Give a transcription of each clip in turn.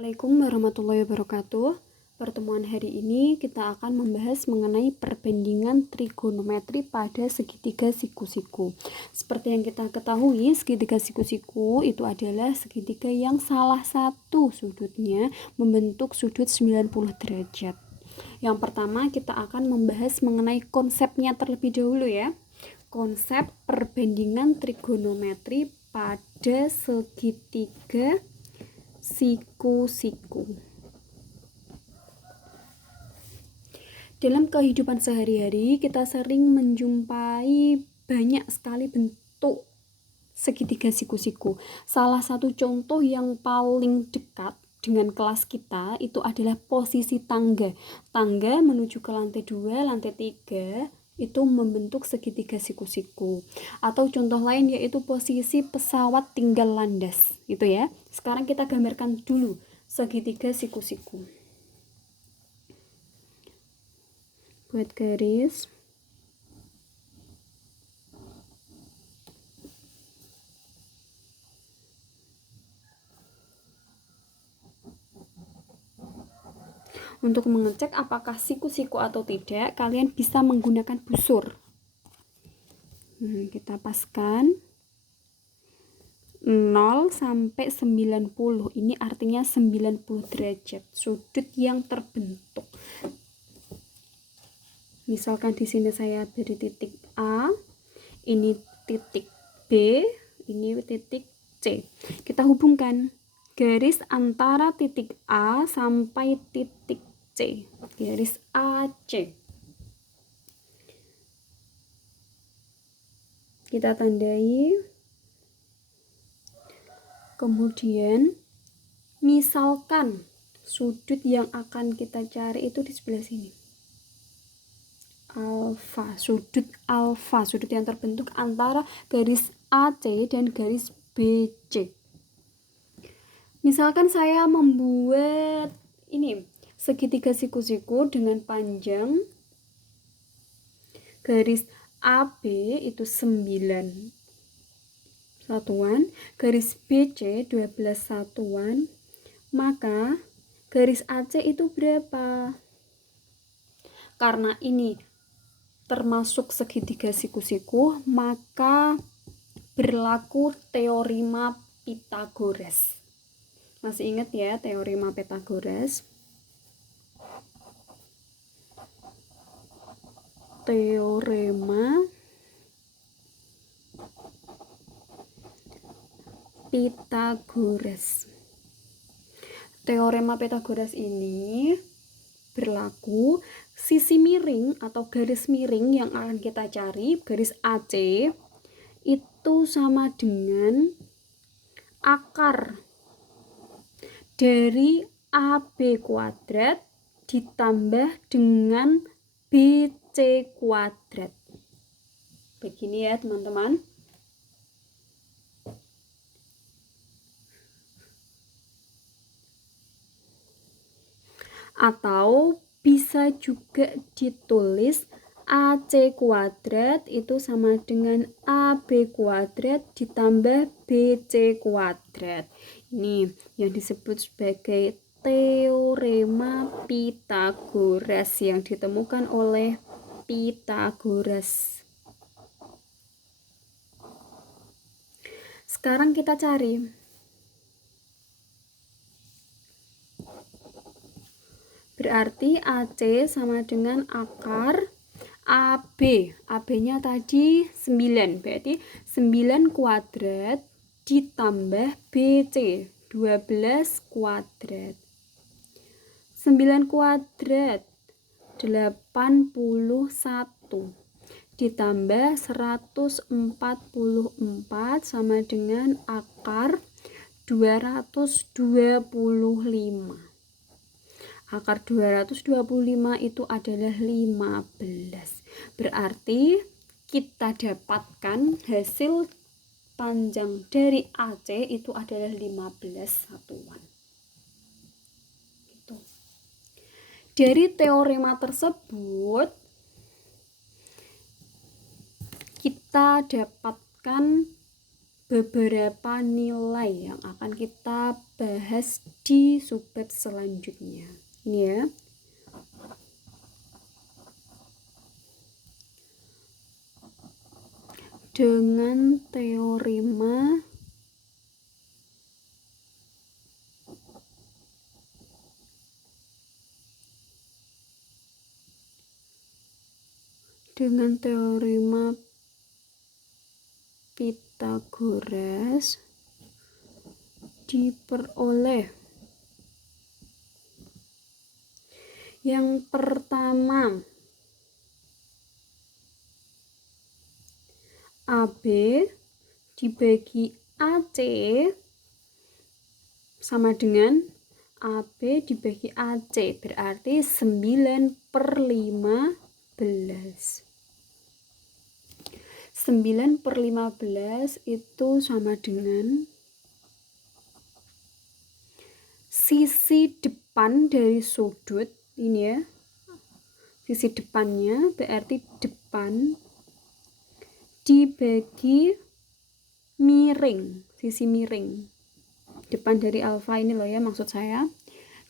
Assalamualaikum warahmatullahi wabarakatuh. Pertemuan hari ini kita akan membahas mengenai perbandingan trigonometri pada segitiga siku-siku. Seperti yang kita ketahui, segitiga siku-siku itu adalah segitiga yang salah satu sudutnya membentuk sudut 90 derajat. Yang pertama kita akan membahas mengenai konsepnya terlebih dahulu ya. Konsep perbandingan trigonometri pada segitiga siku-siku. Dalam kehidupan sehari-hari kita sering menjumpai banyak sekali bentuk segitiga siku-siku. Salah satu contoh yang paling dekat dengan kelas kita itu adalah posisi tangga. Tangga menuju ke lantai 2, lantai 3 itu membentuk segitiga siku-siku. Atau contoh lain yaitu posisi pesawat tinggal landas, gitu ya. Sekarang kita gambarkan dulu segitiga siku-siku. Buat garis. Untuk mengecek apakah siku-siku atau tidak, kalian bisa menggunakan busur. Kita paskan 0 sampai 90. Ini artinya 90 derajat sudut yang terbentuk. Misalkan di sini saya beri titik A, ini titik B, ini titik C. Kita hubungkan garis antara titik A sampai titik C, garis AC. Kita tandai. Kemudian misalkan sudut yang akan kita cari itu di sebelah sini. Alfa, sudut yang terbentuk antara garis AC dan garis BC. Misalkan saya membuat ini segitiga siku-siku dengan panjang garis AB itu 9 satuan, garis BC 12 satuan, maka garis AC itu berapa? Karena ini termasuk segitiga siku-siku, maka berlaku teorema Pythagoras. Masih ingat ya teorema Pythagoras? Teorema Pythagoras. Teorema Pythagoras ini berlaku sisi miring atau garis miring yang akan kita cari, garis AC, itu sama dengan akar dari AB kuadrat ditambah dengan BC kuadrat. Begini ya teman-teman. Atau bisa juga ditulis AC kuadrat itu sama dengan AB kuadrat ditambah BC kuadrat. Ini yang disebut sebagai teorema Pythagoras yang ditemukan oleh Pythagoras. Sekarang kita cari. Berarti AC sama dengan akar AB. AB-nya tadi 9. Berarti 9 kuadrat ditambah BC. 12 kuadrat. 9 kuadrat 81 ditambah 144 sama dengan akar 225. Akar 225 itu adalah 15. Berarti kita dapatkan hasil panjang dari AC itu adalah 15 satuan. Gitu. Dari teorema tersebut kita dapatkan beberapa nilai yang akan kita bahas di subbab selanjutnya. Ini ya. Dengan teorema Pythagoras diperoleh yang pertama AB dibagi AC sama dengan AB dibagi AC, berarti 9/15. 9/15 itu sama dengan sisi depan dari sudut, ini ya, sisi depannya berarti depan dibagi miring, sisi miring. Depan dari alfa ini loh ya, maksud saya.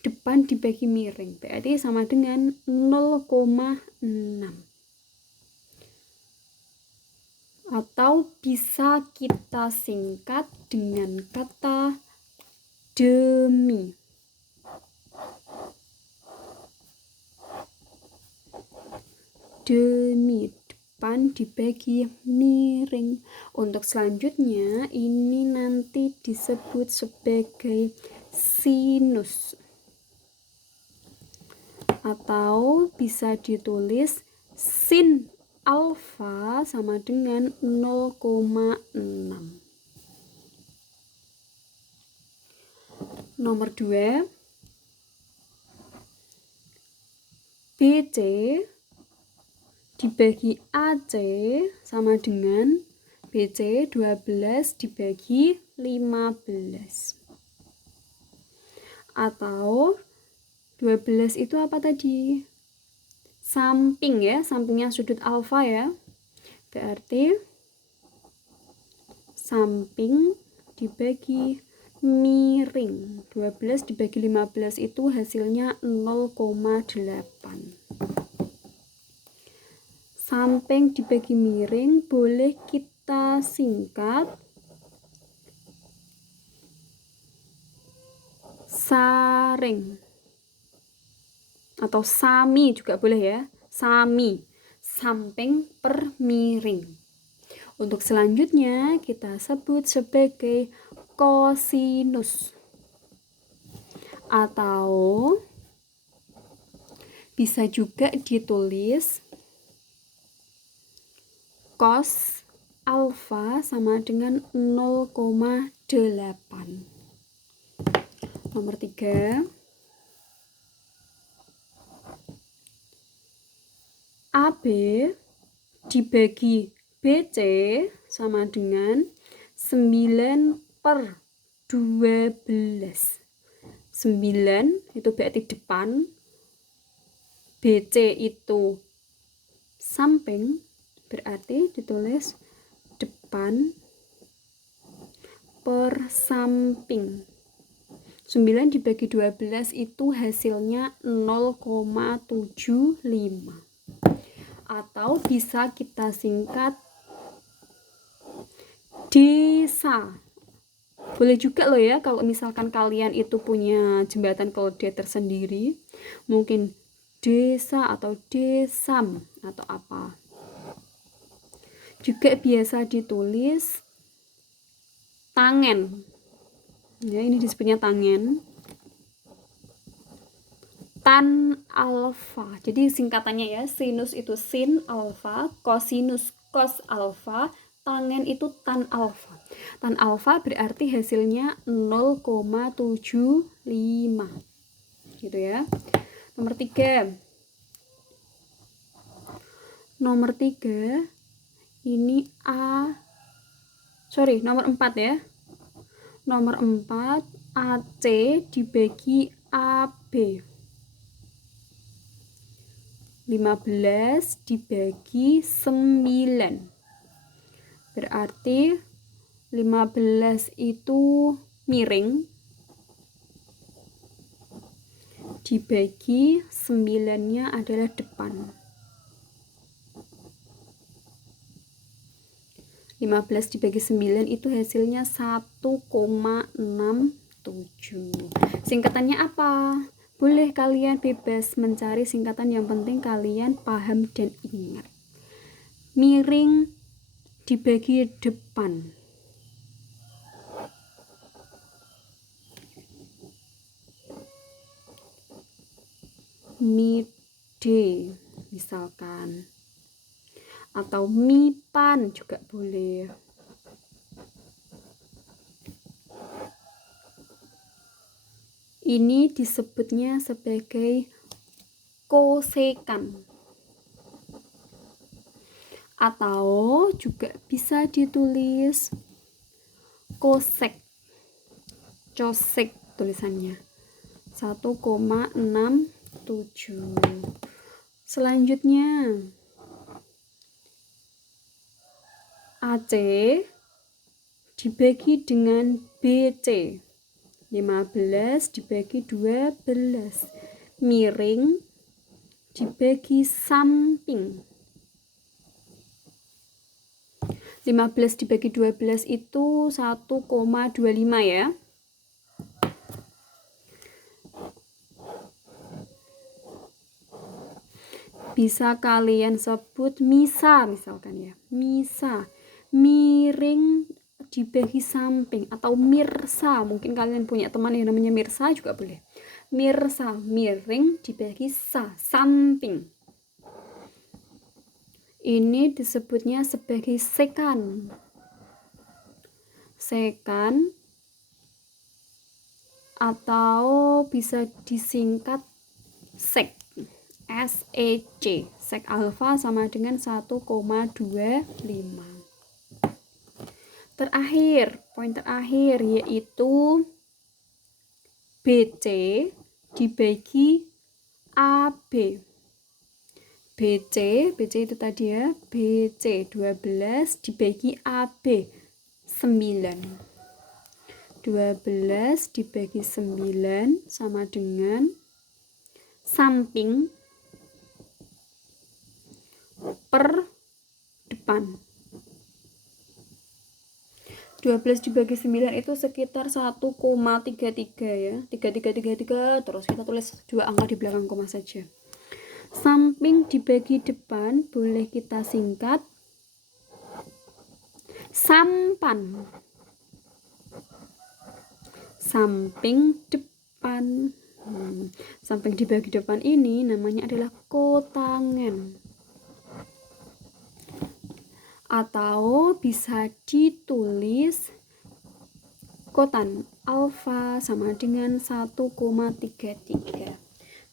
Depan dibagi miring, berarti sama dengan 0,6. Atau bisa kita singkat dengan kata demi. Demi, depan dibagi miring. Untuk selanjutnya ini nanti disebut sebagai sinus. Atau bisa ditulis sin alfa sama dengan 0,6. Nomor 2, BC dibagi AC sama dengan BC 12 dibagi 15. Atau 12 itu apa tadi? Samping ya, sampingnya sudut alfa ya. Berarti samping dibagi miring. 12 dibagi 15 itu hasilnya 0,8. Samping dibagi miring boleh kita singkat saring. Atau sami juga boleh ya, sami, samping per miring. Untuk selanjutnya kita sebut sebagai kosinus. Atau bisa juga ditulis cos alfa sama dengan 0,8. Nomor 3, AB dibagi BC sama dengan 9/12. 9 itu berarti depan, BC itu samping, berarti ditulis depan per samping. 9 dibagi 12 itu hasilnya 0,75. Atau bisa kita singkat desa. Boleh juga loh ya, kalau misalkan kalian itu punya jembatan kode tersendiri, mungkin desa atau desam atau apa. Juga biasa ditulis tangen. Ya, ini disebutnya tangen. Tan alfa. Jadi singkatannya ya, sinus itu sin alfa, kosinus cos alfa, tangen itu tan alfa. Tan alfa berarti hasilnya 0,75. Gitu ya. Nomor 3. Nomor 3 ini nomor 4 ya. Nomor 4 AC dibagi AB. 15 dibagi 9. Berarti 15 itu miring, dibagi 9-nya adalah depan. 15 dibagi 9 itu hasilnya 1,67. Singkatannya apa? Boleh kalian bebas mencari singkatan, yang penting kalian paham dan ingat. Miring dibagi depan. Mide misalkan, atau mipan juga boleh. Ini disebutnya sebagai kosekan, atau juga bisa ditulis kosek, cosek tulisannya, 1,67. Selanjutnya AC dibagi dengan BC, 15 dibagi 12, miring dibagi samping. 15 dibagi 12 itu 1,25 ya. Bisa kalian sebut misa misalkan ya. Misa, miring dibagi samping, atau mirsa. Mungkin kalian punya teman yang namanya Mirsa juga boleh. Mirsa, miring dibagi samping. Ini disebutnya sebagai sekan. Sekan, atau bisa disingkat sek. SEC. Sek alfa sama dengan 1,25. Terakhir, poin terakhir yaitu BC dibagi AB. BC itu tadi ya, BC 12 dibagi AB 9. 12 dibagi 9 sama dengan samping per depan. 12 dibagi 9 itu sekitar 1,33 ya. 33 terus kita tulis 2 angka di belakang koma saja. Samping dibagi depan boleh kita singkat sampan. Samping depan. Samping dibagi depan ini namanya adalah kotangan. Atau bisa ditulis kotan alfa sama dengan 1,33.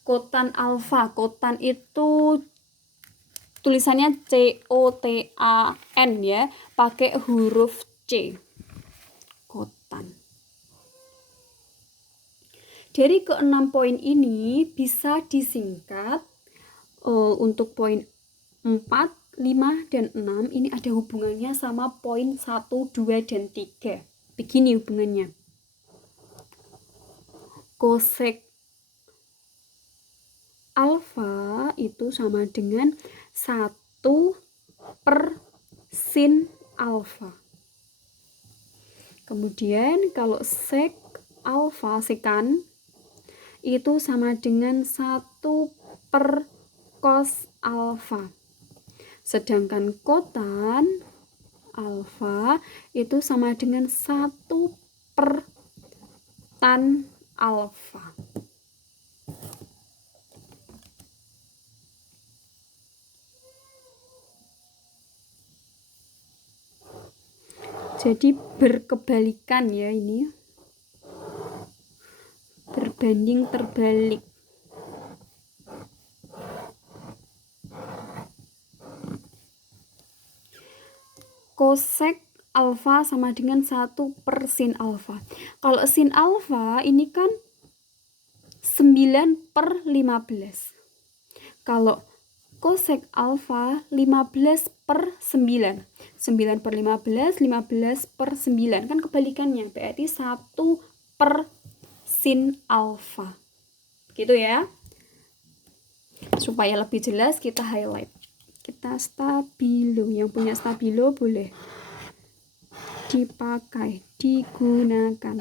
Kotan alfa, kotan itu tulisannya COTAN ya, pakai huruf C. Kotan. Dari ke-6 poin ini bisa disingkat untuk poin 4, 5, dan 6 ini ada hubungannya sama poin 1, 2, dan 3. Begini hubungannya. Kosek alfa itu sama dengan 1 per sin alfa. Kemudian kalau sek alfa, sekan, itu sama dengan 1 per cos alfa. Sedangkan kotan alfa itu sama dengan 1 per tan alfa. Jadi berkebalikan ya ini. Berbanding terbalik. Kosek alfa sama dengan 1 per sin alfa. Kalau sin alfa ini kan 9 per 15. Kalau Kosek alfa 15/9. 9/15, 15/9. Kan kebalikannya, berarti 1 per sin alfa. Gitu ya. Supaya lebih jelas kita highlight. Kita stabilo. Yang punya stabilo boleh dipakai, digunakan.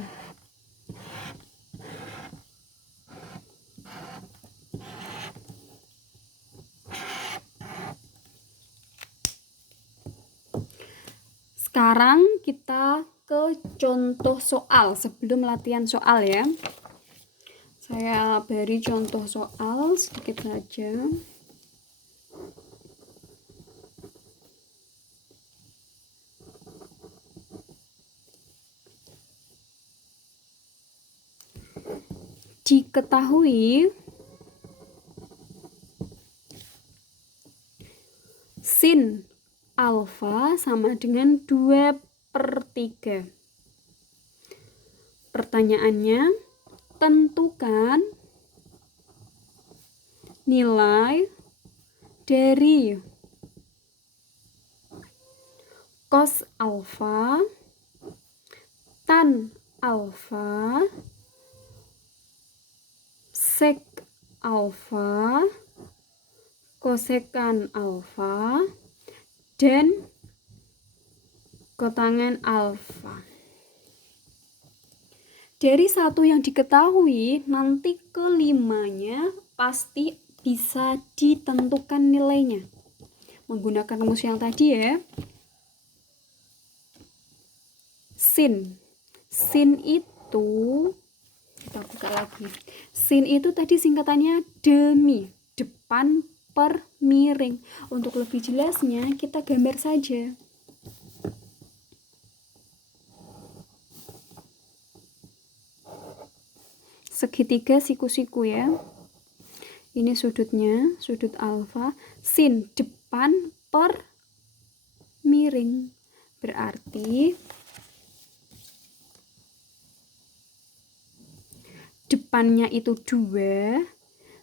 Sekarang kita ke contoh soal sebelum latihan soal ya. Saya beri contoh soal sedikit saja. Diketahui sin alfa sama dengan 2/3. Pertanyaannya, tentukan nilai dari cos alfa, tan alfa, sek alfa, kosekan alfa, dan kotangan alfa. Dari satu yang diketahui, nanti kelimanya pasti bisa ditentukan nilainya. Menggunakan rumus yang tadi ya. Sin. Sin itu, kita buka lagi. Sin itu tadi singkatannya demi, depan per miring. Untuk lebih jelasnya, kita gambar saja. Segitiga siku-siku ya. Ini sudutnya, sudut alfa. Sin depan per miring. Berarti depannya itu 2,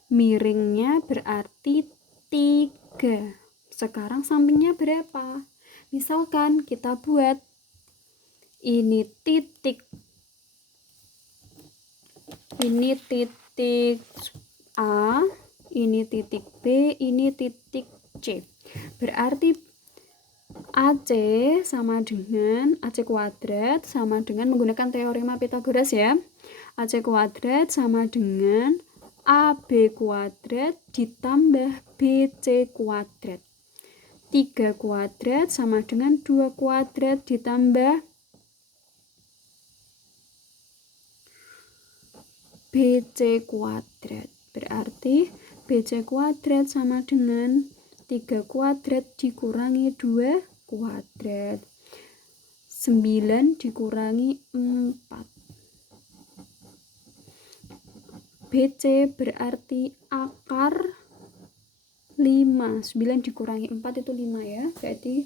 miringnya berarti 3. Sekarang sampingnya berapa? Misalkan kita buat ini titik, ini titik A, ini titik B, ini titik C. Berarti AC sama dengan AC kuadrat sama dengan menggunakan teorema Pythagoras ya. AC kuadrat sama dengan AB kuadrat ditambah BC kuadrat. 3 kuadrat sama dengan 2 kuadrat ditambah BC kuadrat. Berarti BC kuadrat sama dengan 3 kuadrat dikurangi 2 kuadrat. 9 dikurangi 4. BC berarti akar 5. 9 dikurangi 4 itu 5 ya. Berarti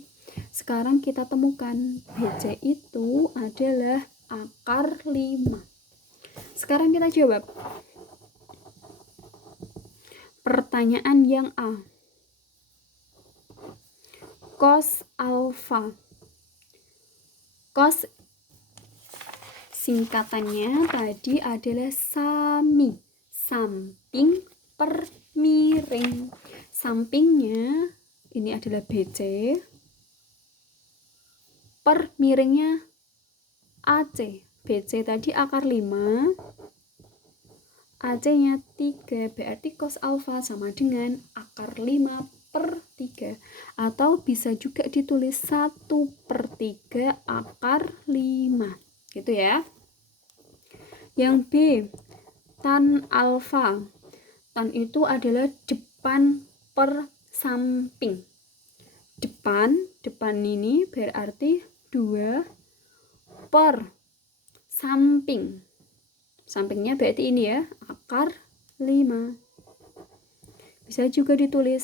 sekarang kita temukan BC itu adalah akar 5. Sekarang kita jawab. Pertanyaan yang A. Cos alfa. Cos singkatannya tadi adalah sami, samping per miring. Sampingnya ini adalah BC, per miringnya AC. BC tadi akar 5, AC-nya 3, berarti cos alfa sama dengan akar 5/3. Atau bisa juga ditulis 1/3 akar 5. Gitu ya. Yang B, tan alfa. Tan itu adalah depan per samping. Depan ini berarti 2 per samping. Sampingnya berarti ini ya, akar 5. Bisa juga ditulis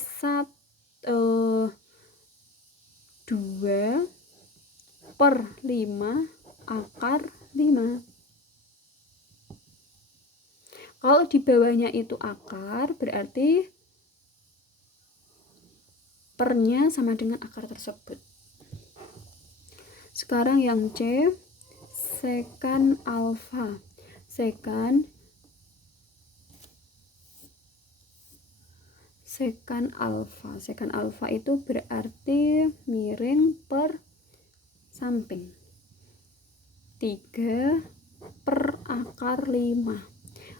2 per 5 akar 5. Kalau di bawahnya itu akar, berarti pernya sama dengan akar tersebut. Sekarang yang C, sekan alfa. Sekan alfa. Sekan alfa itu berarti miring per samping. 3 per akar 5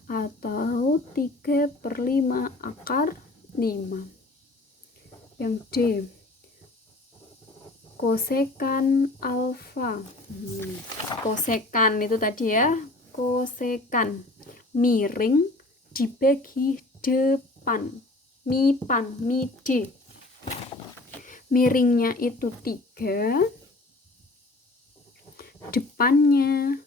atau 3/5 akar 5. Yang D, kosekan alfa. Kosekan itu tadi ya, kosekan miring dibagi depan, mipan, mid. Miringnya itu 3, depannya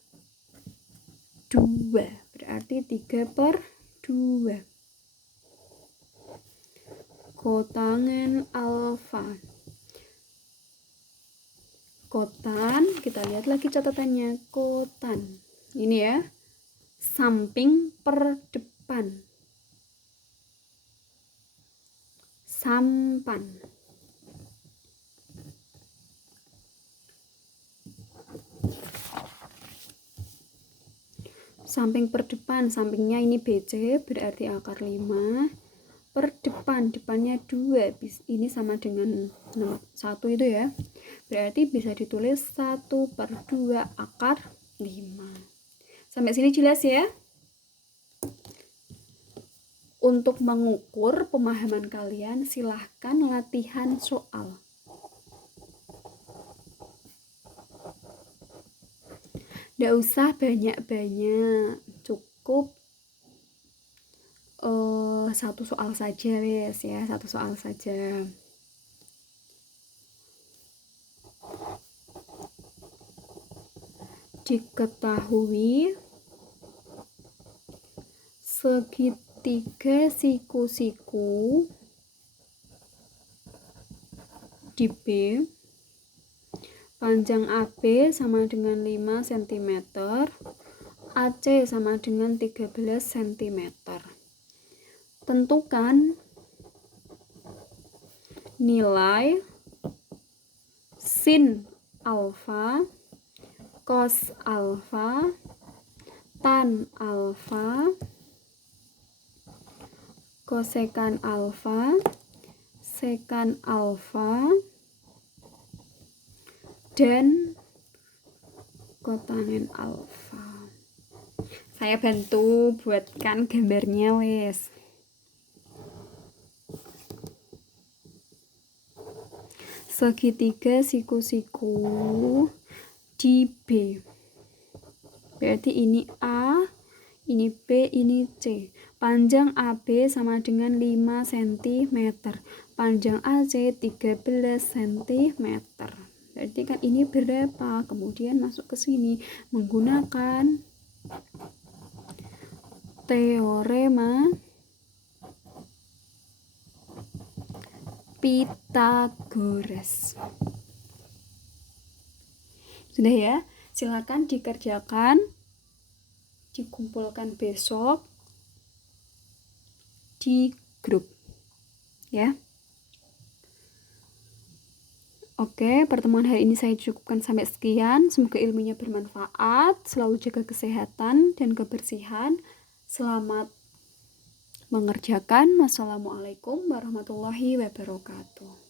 2, berarti 3/2. Kotangan alfa. Kotan, kita lihat lagi catatannya, kotan. Ini ya, samping per depan. Sampan. Samping per depan, sampingnya ini BC berarti akar 5 per depan, depannya 2, ini sama dengan nomor 1 itu ya, berarti bisa ditulis 1/2 akar 5. Sampai sini jelas ya? Untuk mengukur pemahaman kalian, silahkan latihan soal. Nggak usah banyak-banyak, cukup satu soal saja wes ya, satu soal saja. Diketahui segitiga siku-siku di B, panjang AB sama dengan 5 cm, AC sama dengan 13 cm. Tentukan nilai sin alfa, cos alfa, tan alfa, kosekan alfa, sekan alfa, dan kotangen alfa. Saya bantu buatkan gambarnya wes. Segitiga siku-siku di B. Berarti ini A, ini B, ini C. Panjang AB sama dengan 5 cm. Panjang AC 13 cm. Berarti kan ini berapa? Kemudian masuk ke sini menggunakan teorema Pythagoras. Sudah ya? Silakan dikerjakan, dikumpulkan besok di grup ya. Oke, pertemuan hari ini saya cukupkan sampai sekian. Semoga ilmunya bermanfaat. Selalu jaga kesehatan dan kebersihan. Selamat mengerjakan. Wassalamualaikum warahmatullahi wabarakatuh.